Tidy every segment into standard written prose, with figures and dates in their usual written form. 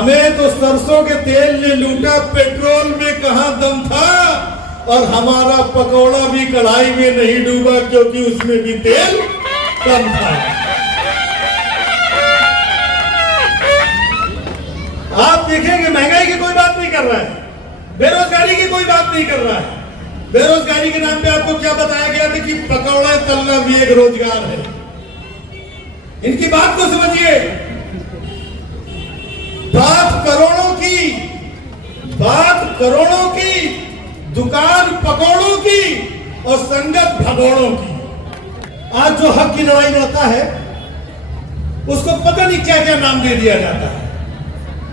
हमें तो सरसों के तेल ने लूटा, पेट्रोल में कहां दम था, और हमारा पकौड़ा भी कढ़ाई में नहीं डूबा क्योंकि उसमें भी तेल कम था। आप देखेंगे महंगाई की कोई बात नहीं कर रहा है, बेरोजगारी की कोई बात नहीं कर रहा है। बेरोजगारी के नाम पे आपको क्या बताया गया था कि पकौड़ा तलना भी एक रोजगार है। इनकी बात को समझिए। बात करोड़ों की, दुकान पकौड़ों की और संगत भगोड़ों की। आज जो हक की लड़ाई लड़ता है उसको पता नहीं क्या क्या नाम दे दिया जाता है,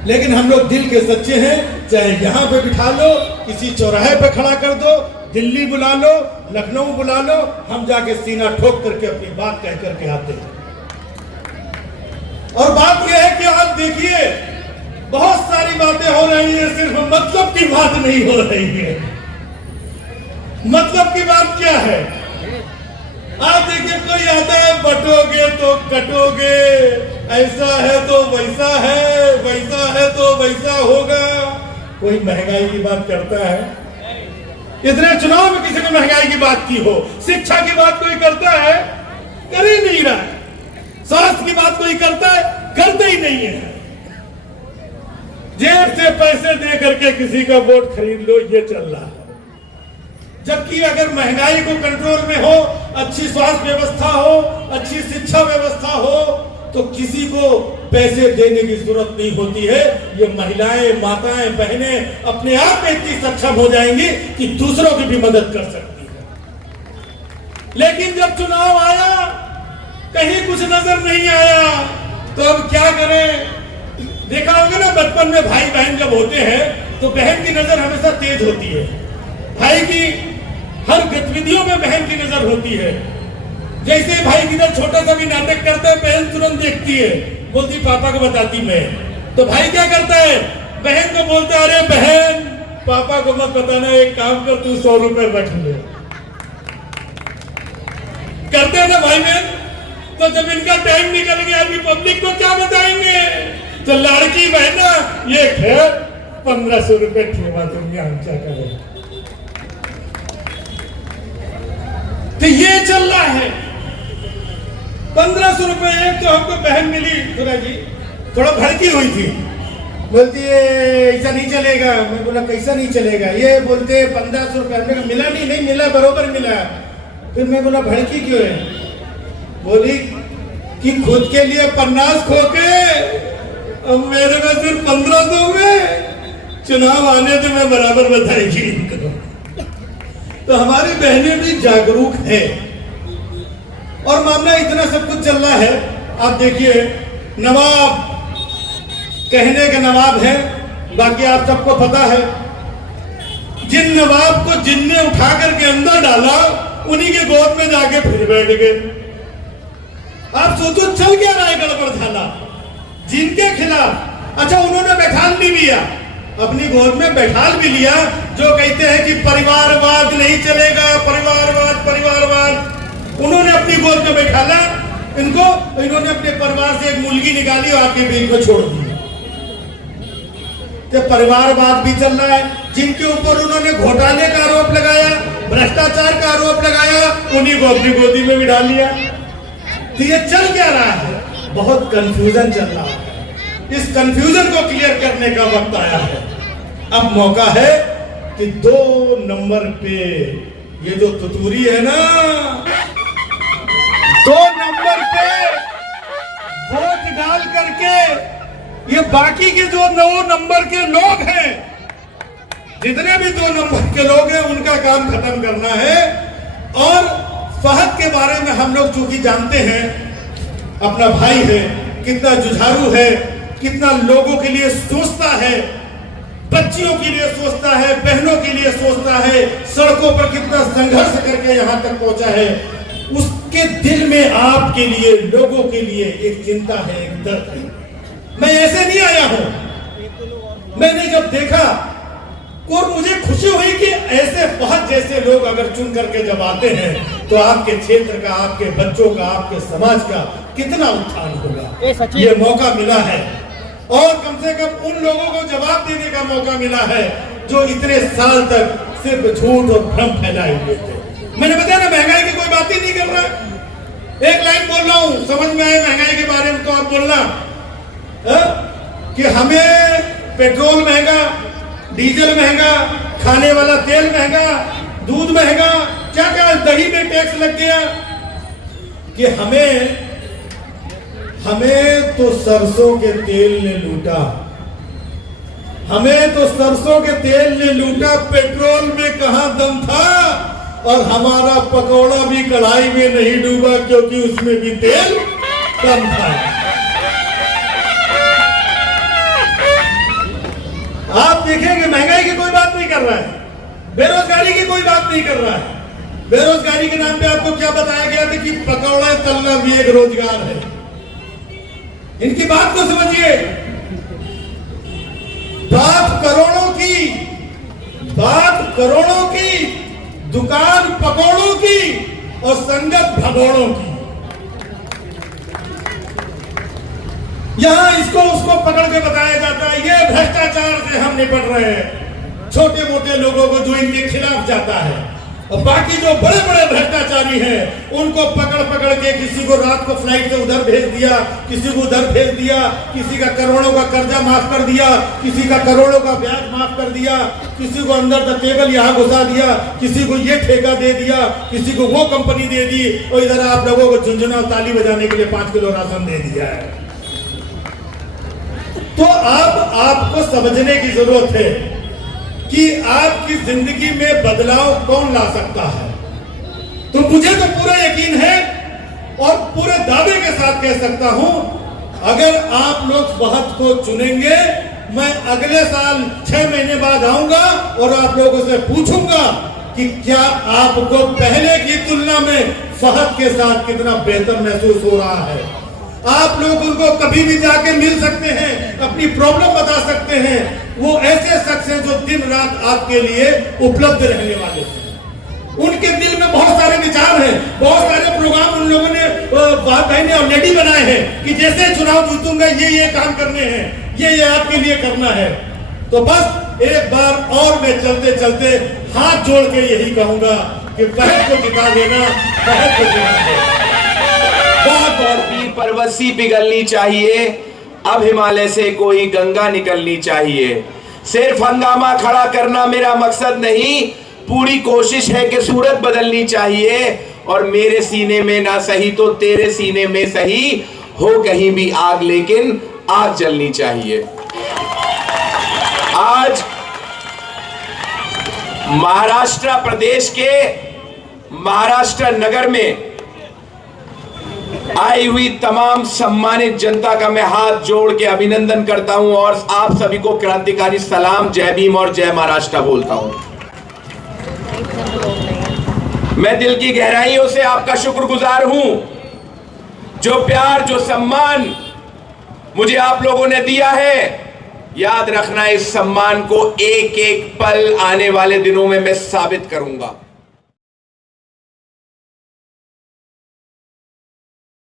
लेकिन हम लोग दिल के सच्चे हैं। चाहे यहां पे बिठा लो, किसी चौराहे पे खड़ा कर दो, दिल्ली बुला लो, लखनऊ बुला लो, हम जाके सीना ठोक करके अपनी बात कह करके आते हैं। और बात यह है कि आज देखिए बहुत सारी बातें हो रही है, सिर्फ मतलब की बात नहीं हो रही है। मतलब की बात क्या है? आज देखिए कोई आता है, बटोगे तो कटोगे, ऐसा है तो वैसा है, वैसा है तो वैसा होगा। कोई महंगाई की बात करता है? इतने चुनाव में किसी ने महंगाई की बात की हो? शिक्षा की बात कोई करता है? कर ही नहीं रहा है। स्वास्थ्य की बात कोई करता है? करते ही नहीं है। जेब से पैसे दे करके किसी का वोट खरीद लो, ये चल रहा है। जबकि अगर महंगाई को कंट्रोल में हो, अच्छी स्वास्थ्य व्यवस्था हो, अच्छी शिक्षा व्यवस्था हो, तो किसी को पैसे देने की जरूरत नहीं होती है। ये महिलाएं, माताएं, बहनें अपने आप में इतनी सक्षम हो जाएंगी कि दूसरों की भी मदद कर सकती है। लेकिन जब चुनाव आया, कहीं कुछ नजर नहीं आया, तो अब क्या करें? देखा होगा ना, बचपन में भाई बहन जब होते हैं तो बहन की नजर हमेशा तेज होती है, भाई की हर गतिविधियों में बहन की नजर होती है। जैसे भाई किधर छोटा सा भी नाटक करता है, बहन तुरंत देखती है, बोलती पापा को बताती मैं। तो भाई क्या करता है? बहन को बोलता है, अरे बहन पापा को मत बताना, एक काम कर तू 100 रुपए रख ले। करते हैं ना भाई बहन? तो जब इनका टाइम निकल गया, अभी पब्लिक को क्या बताएंगे? तो लड़की बहना ये खैर 1500 रुपए ठेवा दूंगी, हम क्या करें? तो ये चल रहा है। 1500 रुपए एक तो हमको बहन मिली, थोड़ा जी थोड़ा भड़की हुई थी, बोलती है ऐसा नहीं चलेगा। मैं बोला कैसा नहीं चलेगा? ये बोलते 1500 रुपए। हमने कहा मिला नहीं मिला, बरोबर मिला। फिर मैं बोला भड़की क्यों है? बोली कि खुद के लिए 50 खो के अब मेरे में सिर्फ 1500 में चुनाव आने तो मैं बराबर बताएगी इनको। तो हमारी बहनें भी जागरूक है और मामला इतना सब कुछ चल रहा है। आप देखिए, नवाब कहने के नवाब है, बाकी आप सबको पता है जिन नवाब को जिनने उठा करके अंदर डाला, उन्हीं के गोद में जाके फिर बैठ गए। आप सोचो चल क्या रहा है गड़बड़ थाना जिनके खिलाफ। अच्छा, उन्होंने बैठाल भी लिया, अपनी गोद में बैठाल भी लिया, जो कहते हैं कि परिवारवाद नहीं चलेगा, परिवारवाद। उन्होंने अपनी गोद में बैठाला इनको, इन्होंने अपने परिवार से एक मुर्गी निकाली और आके भी इनको छोड़ दिया। तो परिवारवाद भी चल रहा है। जिनके ऊपर उन्होंने घोटाले का आरोप लगाया, भ्रष्टाचार का आरोप लगाया, उन्हीं को अपनी गोदी में भी डाल लिया। तो ये चल क्या रहा है? बहुत कंफ्यूजन चल रहा है। इस कंफ्यूजन को क्लियर करने का वक्त आया है। अब मौका है कि 2 नंबर पे ये जो तुतूरी है ना, 2 नंबर पे वोट डाल करके ये बाकी के जो 9 नंबर के लोग हैं, जितने भी 2 नंबर के लोग हैं, उनका काम खत्म करना है। और फहद के बारे में हम लोग चूंकि जानते हैं, अपना भाई है, कितना जुझारू है, कितना लोगों के लिए सोचता है, बच्चियों के लिए सोचता है, बहनों के लिए सोचता है, सड़कों पर कितना संघर्ष करके यहां तक पहुंचा है। उसके दिल में आपके लिए, लोगों के लिए एक चिंता है, एक दर्द है। मैं ऐसे नहीं आया हूं। मैंने जब देखा और मुझे खुशी हुई कि ऐसे बहुत जैसे लोग अगर चुन करके जब आते हैं तो आपके क्षेत्र का, आपके बच्चों का, आपके समाज का कितना उत्थान होगा। ये मौका मिला है और कम से कम उन लोगों को जवाब देने का मौका मिला है जो इतने साल तक सिर्फ झूठ और भ्रम फैलाए हुए थे। मैंने बताया ना, महंगाई की कोई बात ही नहीं कर रहा। एक लाइन बोल रहा हूं, समझ में आए महंगाई के बारे में तो आप बोलना कि हमें पेट्रोल महंगा, डीजल महंगा, खाने वाला तेल महंगा, दूध महंगा, क्या क्या दही में टैक्स लग गया कि हमें तो सरसों के तेल ने लूटा, हमें तो सरसों के तेल ने लूटा, पेट्रोल में कहां दम था, और हमारा पकौड़ा भी कढ़ाई में नहीं डूबा क्योंकि उसमें भी तेल कम था। आप देखेंगे महंगाई की कोई बात नहीं कर रहा है, बेरोजगारी की कोई बात नहीं कर रहा है। बेरोजगारी के नाम पे आपको क्या बताया गया था कि पकौड़ा तलना भी एक रोजगार है। इनकी बात को समझिए। बात करोड़ों की, दुकान पकौड़ों की और संगत भगोड़ों की। यहां इसको उसको पकड़ के बताया जाता है ये भ्रष्टाचार से हम निपट रहे हैं, छोटे मोटे लोगों को जो इनके खिलाफ जाता है, और बाकी जो बड़े बड़े भ्रष्टाचारी हैं उनको पकड़ पकड़ के किसी को रात को फ्लाइट से उधर भेज दिया, किसी को उधर भेज दिया, किसी का करोड़ों का कर्जा माफ कर दिया, किसी का करोड़ों का ब्याज माफ कर दिया, किसी को अंदर द टेबल यहां घुसा दिया, किसी को ये ठेका दे दिया, किसी को वो कंपनी दे दी, और इधर आप लोगों को झुंझुना ताली बजाने के लिए 5 किलो राशन दे दिया है। तो अब आपको समझने की जरूरत है कि आपकी जिंदगी में बदलाव कौन ला सकता है। तो मुझे तो पूरा यकीन है और पूरे दावे के साथ कह सकता हूं, अगर आप लोग फहद को चुनेंगे, मैं अगले साल 6 महीने बाद आऊंगा और आप लोगों से पूछूंगा कि क्या आपको पहले की तुलना में फहद के साथ कितना बेहतर महसूस हो रहा है। आप लोग उनको कभी भी जाके मिल सकते हैं, अपनी प्रॉब्लम बता सकते हैं। वो ऐसे शख्स हैं जो दिन रात आपके लिए उपलब्ध रहने वाले हैं। उनके दिल में बहुत सारे विचार हैं, बहुत सारे प्रोग्राम उन लोगों ने बहने ऑलरेडी बनाए हैं कि जैसे चुनाव जीतूंगा ये काम करने हैं, ये आपके लिए करना है। तो बस एक बार और मैं चलते चलते हाथ जोड़ के यही कहूंगा कि फहद को जिता देना, फहद को जिता देना। पीर पर्वत पिघलनी चाहिए, अब हिमालय से कोई गंगा निकलनी चाहिए। सिर्फ हंगामा खड़ा करना मेरा मकसद नहीं, पूरी कोशिश है कि सूरत बदलनी चाहिए। और मेरे सीने में ना सही तो तेरे सीने में सही हो कहीं भी आग, लेकिन आग जलनी चाहिए। आज महाराष्ट्र प्रदेश के महाराष्ट्र नगर में आई हुई तमाम सम्मानित जनता का मैं हाथ जोड़ के अभिनंदन करता हूं और आप सभी को क्रांतिकारी सलाम, जय भीम और जय महाराष्ट्र बोलता हूं। मैं दिल की गहराइयों से आपका शुक्रगुजार हूं, जो प्यार, जो सम्मान मुझे आप लोगों ने दिया है। याद रखना, इस सम्मान को एक एक पल आने वाले दिनों में मैं साबित करूंगा।